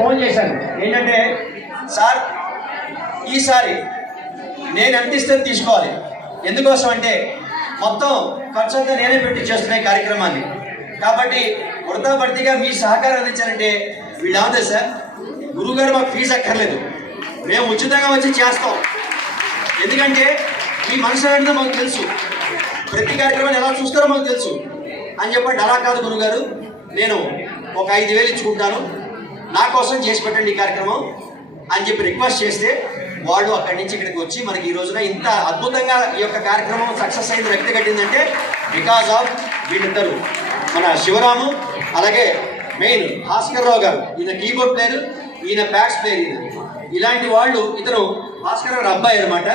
Phone చేశాను ఏంటంటే sir ఈసారి నేను ఎంత ఇస్తే తీసుకోవాలి, ఎందుకోసం అంటే మొత్తం ఖర్చు అంతా నేనే పెట్టి చేస్తున్న కార్యక్రమాన్ని, కాబట్టి వృధాభర్తీగా మీ సహకారం అందించాలంటే వీళ్ళు ఏమవుతుంది సార్, గురువుగారు మాకు ఫీజు అక్కర్లేదు, మేము ఉచితంగా వచ్చి చేస్తాం, ఎందుకంటే మీ మనసు ఏంటో మాకు తెలుసు, ప్రతి కార్యక్రమాన్ని ఎలా చూస్తారో మాకు తెలుసు అని చెప్పండి. అలా కాదు గురువుగారు, నేను ఒక 5,000 ఇచ్చుకుంటాను, నా కోసం చేసి పెట్టండి ఈ కార్యక్రమం అని చెప్పి రిక్వెస్ట్ చేస్తే వాళ్ళు అక్కడి నుంచి ఇక్కడికి వచ్చి మనకి ఈ రోజున ఇంత అద్భుతంగా ఈ యొక్క కార్యక్రమం సక్సెస్ అయింది, వ్యక్తి కట్టిందంటే బికాజ్ ఆఫ్ వీళ్ళిద్దరు, మన శివరాము అలాగే మెయిన్ భాస్కర్ రావు గారు, ఈయన కీబోర్డ్ ప్లేయర్, ఈయన బ్యాట్స్ ప్లేయర్, ఇలాంటి వాళ్ళు ఇతను భాస్కర్ గారు అబ్బాయి అనమాట.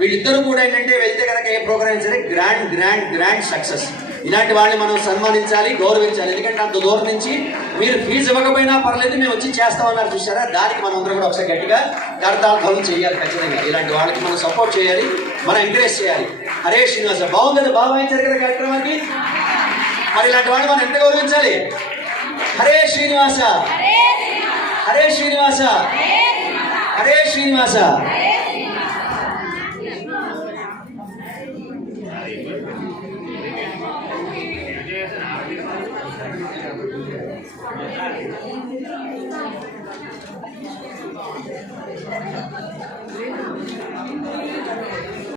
వీళ్ళిద్దరూ కూడా ఏంటంటే వెళ్తే కనుక ఏ ప్రోగ్రామ్ సరే గ్రాండ్ గ్రాండ్ గ్రాండ్ సక్సెస్. ఇలాంటి వాళ్ళని మనం సన్మానించాలి, గౌరవించాలి, ఎందుకంటే అంత దూరం నుంచి మీరు ఫీజు ఇవ్వకపోయినా పర్లేదు మేము వచ్చి చేస్తామన్నారు చూసారా, దానికి మనం అందరం కూడా ఒకసారి గట్టిగా కర్తార్థం చేయాలి. ఖచ్చితంగా ఇలాంటి వాళ్ళకి మనం సపోర్ట్ చేయాలి, మనం ఎంకరేజ్ చేయాలి. హరే శ్రీనివాస బాగుంది కదా, బాగా వాయించారు కదా కార్యక్రమానికి, మరి ఇలాంటి వాళ్ళు మనం ఎంత గౌరవించాలి. హరే శ్రీనివాస, హరే శ్రీనివాస, హరే శ్రీనివాస.